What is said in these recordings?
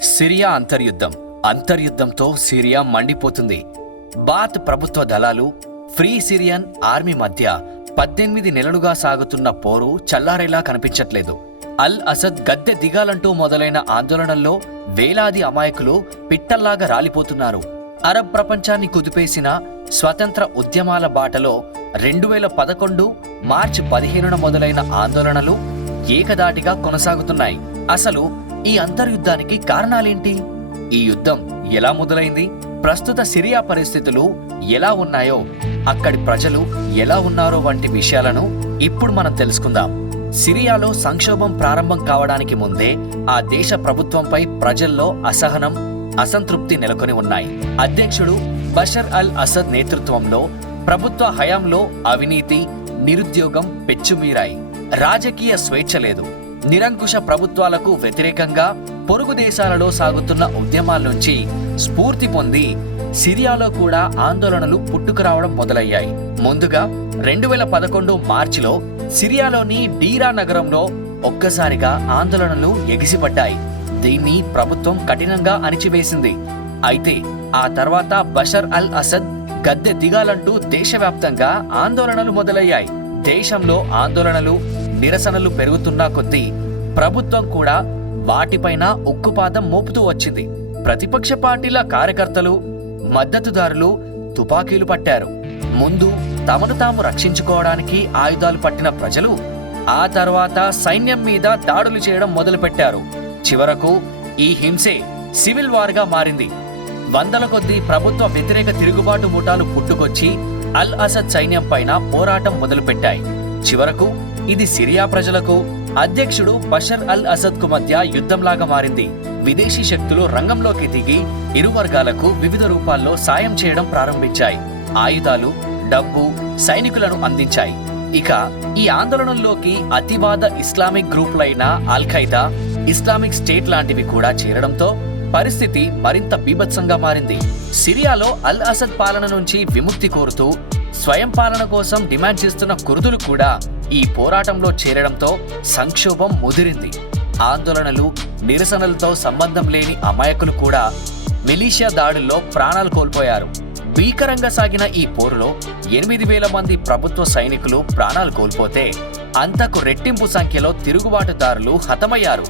Syria అంతర్యుద్ధంతో Syria మండిపోతుంది. Bath ప్రభుత్వ దళాలు, ఫ్రీ సిరియన్ ఆర్మీ మధ్య 18 నెలలుగా సాగుతున్న పోరు చల్లారేలా కనిపించట్లేదు. అల్ అసద్ గద్దె దిగాలంటూ మొదలైన ఆందోళనల్లో వేలాది అమాయకులు పిట్టల్లాగా రాలిపోతున్నారు. అరబ్ ప్రపంచాన్ని కుదిపేసిన స్వతంత్ర ఉద్యమాల బాటలో 2011 మార్చి 15న మొదలైన ఆందోళనలు ఏకదాటిగా కొనసాగుతున్నాయి. అసలు ఈ అంతర్యుద్ధానికి కారణాలేంటి? ఈ యుద్ధం ఎలా మొదలైంది? ప్రస్తుత సిరియా పరిస్థితులు ఎలా ఉన్నాయో, అక్కడి ప్రజలు ఎలా ఉన్నారో వంటి విషయాలను ఇప్పుడు మనం తెలుసుకుందాం. సిరియాలో సంక్షోభం ప్రారంభం కావడానికి ముందే ఆ దేశ ప్రభుత్వంపై ప్రజల్లో అసహనం, అసంతృప్తి నెలకొని ఉన్నాయి. అధ్యక్షుడు బషర్ అల్ అసద్ నేతృత్వంలో ప్రభుత్వ హయాంలో అవినీతి, నిరుద్యోగం పెచ్చుమీరాయి. రాజకీయ స్వేచ్ఛ లేదు. నిరంకుశ ప్రభుత్వాలకు వ్యతిరేకంగా పొరుగు దేశాలలో సాగుతున్న ఉద్యమాల నుంచి స్ఫూర్తి పొంది సిరియాలో కూడా ఆందోళనలు పుట్టుకురావడం మొదలయ్యాయి. ముందుగా 2011 మార్చిలో సిరియాలోని డీరా నగరంలో ఒక్కసారిగా ఆందోళనలు ఎగిసిపడ్డాయి. దీన్ని ప్రభుత్వం కఠినంగా అణిచివేసింది. అయితే ఆ తర్వాత బషర్ అల్ అసద్ గద్దె దిగాలంటూ దేశవ్యాప్తంగా ఆందోళనలు మొదలయ్యాయి. దేశంలో ఆందోళనలు, నిరసనలు పెరుగుతున్నా కొద్దీ ప్రభుత్వం కూడా వాటిపైన ఉక్కుపాదం మోపుతూ వచ్చింది. ప్రతిపక్ష పార్టీల కార్యకర్తలు, మద్దతుదారులు తుపాకీలు పట్టారు. ముందు తమను తాము రక్షించుకోవడానికి ఆయుధాలు పట్టిన ప్రజలు ఆ తర్వాత సైన్యం మీద దాడులు చేయడం మొదలుపెట్టారు. చివరకు ఈ హింసే సివిల్ వార్గా మారింది. వందల కొద్దీ ప్రభుత్వ వ్యతిరేక తిరుగుబాటు ముఠాలు పుట్టుకొచ్చి అల్ అసద్ సైన్యం పైన పోరాటం మొదలుపెట్టాయి. చివరకు ఇది సిరియా ప్రజలకు, అధ్యక్షుడు బషర్ అల్ అసద్ కు మధ్య యుద్ధంలాగా మారింది. విదేశీ శక్తులు రంగంలోకి దిగి ఇరు వర్గాలకు వివిధ రూపాల్లో సాయం చేయడం ప్రారంభించాయి. ఆయుధాలు, డబ్బు, సైనికులను అందించాయి. ఇక ఈ ఆందోళనల్లోకి అతివాద ఇస్లామిక్ గ్రూపులైన అల్ ఖైదా, ఇస్లామిక్ స్టేట్ లాంటివి కూడా చేరడంతో పరిస్థితి మరింత బీభత్సంగా మారింది. సిరియాలో అల్ అసద్ పాలన నుంచి విముక్తి కోరుతూ స్వయం పాలన కోసం డిమాండ్ చేస్తున్న కుర్దులు కూడా ఈ పోరాటంలో చేరడంతో సంక్షోభం ముదిరింది. ఆందోళనలు, నిరసనలతో సంబంధం లేని అమాయకులు కూడా మిలీషియా దాడుల్లో ప్రాణాలు కోల్పోయారు. భీకరంగా సాగిన ఈ పోరులో 8,000 మంది ప్రభుత్వ సైనికులు ప్రాణాలు కోల్పోతే అంతకు రెట్టింపు సంఖ్యలో తిరుగుబాటుదారులు హతమయ్యారు.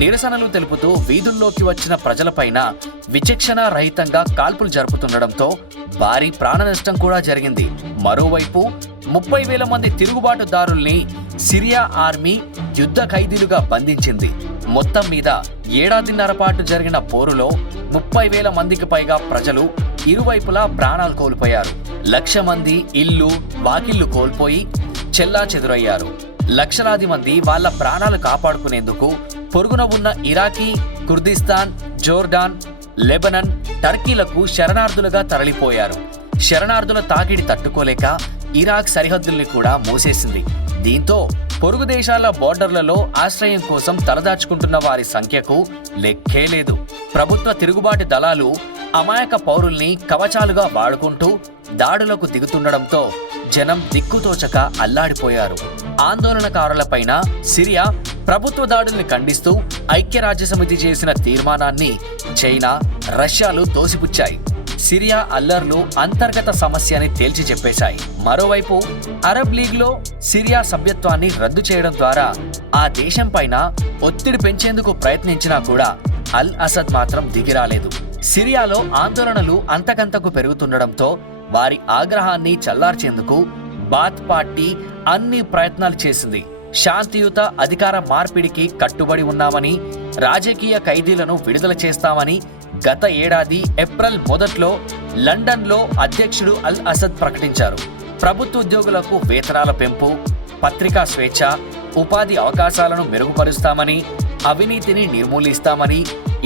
నిరసనలు తెలుపుతూ వీధుల్లోకి వచ్చిన ప్రజలపైన విచక్షణ రహితంగా కాల్పులు జరుపుతుండడంతో భారీ ప్రాణ నష్టం కూడా జరిగింది. మరోవైపు 30,000 మంది తిరుగుబాటుదారుల్ని సిరియా ఆర్మీ యుద్ధ ఖైదీలుగా బంధించింది. మొత్తం మీద ఏడాదిన్నర పాటు జరిగిన పోరులో 30,000 మందికి పైగా ప్రజలు ఇరువైపులా ప్రాణాలు కోల్పోయారు. 1,00,000 మంది ఇల్లు, వాకిళ్లు కోల్పోయి చెల్లాచెదురయ్యారు. లక్షలాది మంది వాళ్ళ ప్రాణాలు కాపాడుకునేందుకు పొరుగున ఉన్న ఇరాకీ, కుర్దిస్తాన్, జోర్డాన్, లెబనన్, టర్కీలకు శరణార్థులుగా తరలిపోయారు. శరణార్థుల తాకిడి తట్టుకోలేక ఇరాక్ సరిహద్దుల్ని కూడా మూసేసింది. దీంతో పొరుగు దేశాల బోర్డర్లలో ఆశ్రయం కోసం తలదాచుకుంటున్న వారి సంఖ్యకు లెక్కే లేదు. ప్రభుత్వ తిరుగుబాటు దళాలు అమాయక పౌరుల్ని కవచాలుగా వాడుకుంటూ దాడులకు దిగుతుండడంతో జనం దిక్కుతోచక అల్లాడిపోయారు. ఆందోళనకారులపైన సిరియా ప్రభుత్వ దాడుల్ని ఖండిస్తూ ఐక్యరాజ్యసమితి చేసిన తీర్మానాన్ని చైనా, రష్యాలు తోసిపుచ్చాయి. సిరియా అల్లర్లు అంతర్గత సమస్య అని తేల్చి చెప్పేశాయి. మరోవైపు అరబ్ లీగ్లో సిరియా సభ్యత్వాన్ని రద్దు చేయడం ద్వారా ఆ దేశం పైన ఒత్తిడి పెంచేందుకు ప్రయత్నించినా కూడా అల్ అసద్ మాత్రం దిగిరాలేదు. సిరియాలో ఆందోళనలు అంతకంతకు పెరుగుతుండడంతో వారి ఆగ్రహాన్ని చల్లార్చేందుకు బాత్ పార్టీ అన్ని ప్రయత్నాలు చేసింది. శాంతియుత అధికార మార్పిడికి కట్టుబడి ఉన్నామని, రాజకీయ ఖైదీలను విడుదల చేస్తామని గత ఏడాది ఏప్రిల్ మొదట్లో లండన్లో అధ్యక్షుడు అల్ అసద్ ప్రకటించారు. ప్రభుత్వ ఉద్యోగులకు వేతనాల పెంపు, పత్రికా స్వేచ్ఛ, ఉపాధి అవకాశాలను మెరుగుపరుస్తామని, అవినీతిని నిర్మూలిస్తామని,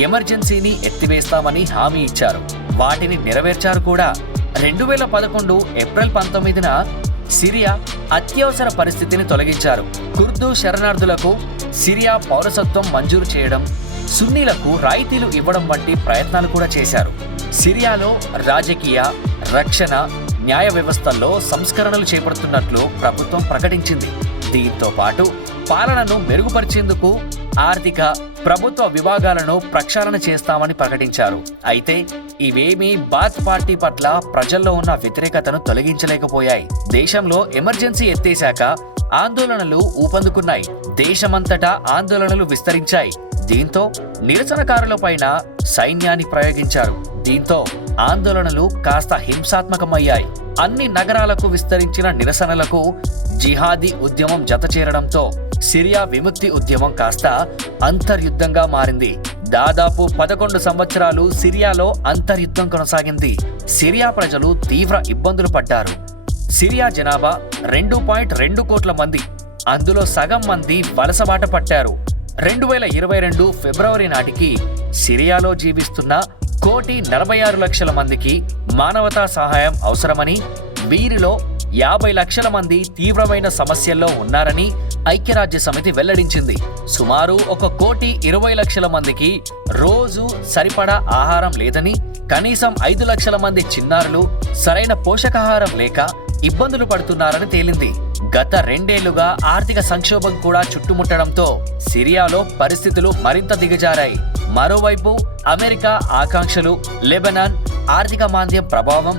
ఎమర్జెన్సీని ఎత్తివేస్తామని హామీ ఇచ్చారు. వాటిని నెరవేర్చారు కూడా. 2011 ఏప్రిల్ 19న సిరియా అత్యవసర పరిస్థితిని తొలగించారు. కుర్దు శరణార్థులకు సిరియా పౌరసత్వం మంజూరు చేయడం, సున్నీలకు రాయితీలు ఇవ్వడం వంటి ప్రయత్నాలు కూడా చేశారు. సిరియాలో రాజకీయ, రక్షణ, న్యాయ వ్యవస్థల్లో సంస్కరణలు చేపడుతున్నట్లు ప్రభుత్వం ప్రకటించింది. దీంతో పాటు పాలనను మెరుగుపరిచేందుకు ఆర్థిక, ప్రభుత్వ విభాగాలను ప్రక్షాళన చేస్తామని ప్రకటించారు. అయితే ఇవేమీ బాత్ పార్టీ పట్ల ప్రజల్లో ఉన్న వ్యతిరేకతను తొలగించలేకపోయాయి. దేశంలో ఎమర్జెన్సీ ఎత్తేశాక ఆందోళనలు ఊపందుకున్నాయి. దేశమంతటా ఆందోళనలు విస్తరించాయి. దీంతో నిరసనకారులపైన సైన్యాన్ని ప్రయోగించారు. దీంతో ఆందోళనలు కాస్త హింసాత్మకమయ్యాయి. అన్ని నగరాలకు విస్తరించిన నిరసనలకు జిహాదీ ఉద్యమం జతచేరడంతో సిరియా విముక్తి ఉద్యమం కాస్త అంతర్యుద్ధంగా మారింది. దాదాపు 11 సంవత్సరాలు సిరియాలో అంతర్యుద్ధం కొనసాగింది. సిరియా ప్రజలు తీవ్ర ఇబ్బందులు పడ్డారు. సిరియా జనాభా 2.2 కోట్ల మంది. అందులో సగం మంది వలసబాట పట్టారు. 2022 ఫిబ్రవరి నాటికి సిరియాలో జీవిస్తున్న 1,46,00,000 మందికి మానవతా సహాయం అవసరమని, వీరిలో 50 లక్షల మంది తీవ్రమైన సమస్యల్లో ఉన్నారని ఐక్యరాజ్య సమితి వెల్లడించింది. సుమారు 1,20,00,000 మందికి రోజు సరిపడా ఆహారం లేదని, కనీసం 5 లక్షల మంది చిన్నారులు సరైన పోషకాహారం లేక ఇబ్బందులు పడుతున్నారని తేలింది. గత 2 ఏళ్లుగా ఆర్థిక సంక్షోభం కూడా చుట్టుముట్టడంతో సిరియాలో పరిస్థితులు మరింత దిగజారాయి. మరోవైపు అమెరికా ఆకాంక్షలు, లెబనాన్ ఆర్థిక మాంద్యం ప్రభావం,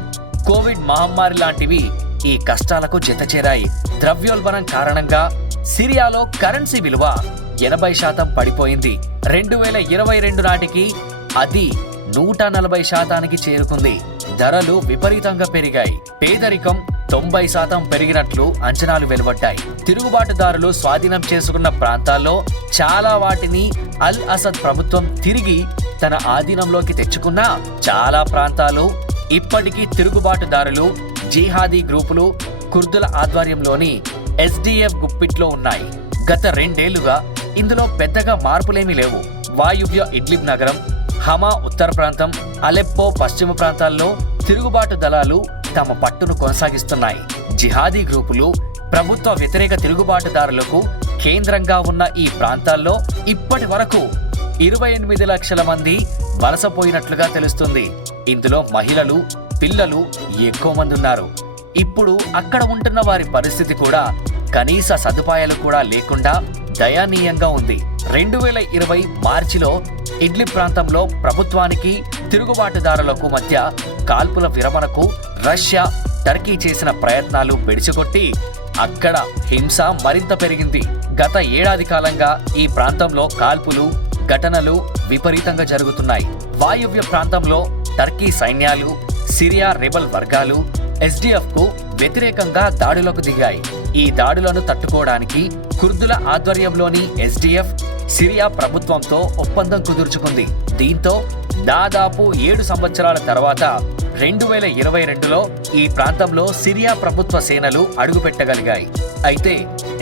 కోవిడ్ మహమ్మారి లాంటివి ఈ కష్టాలకు జతచేరాయి. ద్రవ్యోల్బణం కారణంగా సిరియాలో కరెన్సీ విలువ 80% పడిపోయింది. 2022 నాటికి అది 140% చేరుకుంది. ధరలు విపరీతంగా పెరిగాయి. పేదరికం 90% పెరిగినట్లు అంచనాలు వెలువడ్డాయి. తిరుగుబాటుదారులు స్వాధీనం చేసుకున్న ప్రాంతాల్లో చాలా వాటిని అల్ అసద్ ప్రభుత్వం తిరిగి తన ఆధీనంలోకి తెచ్చుకున్నా చాలా ప్రాంతాలు ఇప్పటికీ తిరుగుబాటుదారులు, జిహాదీ గ్రూపులు, కుర్దుల ఆధ్వర్యంలోని ఎస్డిఎఫ్ గుప్పిట్లో ఉన్నాయి. గత 2 ఏళ్లుగా ఇందులో పెద్దగా మార్పులేమీ లేవు. వాయువ్య ఇడ్లిబ్ నగరం, హమా ఉత్తర ప్రాంతం, అలెప్పో పశ్చిమ ప్రాంతాల్లో తిరుగుబాటు దళాలు తమ పట్టును కొనసాగిస్తున్నాయి. జిహాదీ గ్రూపులు ప్రభుత్వ వ్యతిరేక తిరుగుబాటుదారులకు కేంద్రంగా ఉన్న ఈ ప్రాంతాల్లో ఇప్పటి వరకు 28 లక్షల మంది వలసపోయినట్లుగా తెలుస్తుంది. ఇందులో మహిళలు, పిల్లలు ఎక్కువ మంది ఉన్నారు. ఇప్పుడు అక్కడ ఉంటున్న వారి పరిస్థితి కూడా కనీస సదుపాయాలు కూడా లేకుండా దయనీయంగా ఉంది. 2020 మార్చిలో ఇడ్లిబ్ ప్రాంతంలో ప్రభుత్వానికి, తిరుగుబాటుదారులకు మధ్య కాల్పుల విరమణకు రష్యా, టర్కీ చేసిన ప్రయత్నాలు బెడిసికొట్టి అక్కడ హింస మరింత పెరిగింది. గత ఏడాది కాలంగా ఈ ప్రాంతంలో కాల్పులు, ఘటనలు విపరీతంగా జరుగుతున్నాయి. వాయువ్య ప్రాంతంలో టర్కీ సైన్యాలు, సిరియా రెబల్ వర్గాలు ఎస్డిఎఫ్ కు వ్యతిరేకంగా దాడులకు దిగాయి. ఈ దాడులను తట్టుకోవడానికి కుర్దుల ఆధ్వర్యంలోని ఎస్డిఎఫ్ సిరియా ప్రభుత్వంతో ఒప్పందం కుదుర్చుకుంది. దీంతో దాదాపు 7 సంవత్సరాల తర్వాత 2022లో ఈ ప్రాంతంలో సిరియా ప్రభుత్వ సేనలు అడుగుపెట్టగలిగాయి. అయితే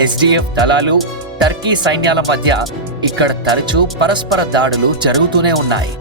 ఎస్డిఎఫ్ దళాలు, టర్కీ సైన్యాల మధ్య ఇక్కడ తరచూ పరస్పర దాడులు జరుగుతూనే ఉన్నాయి.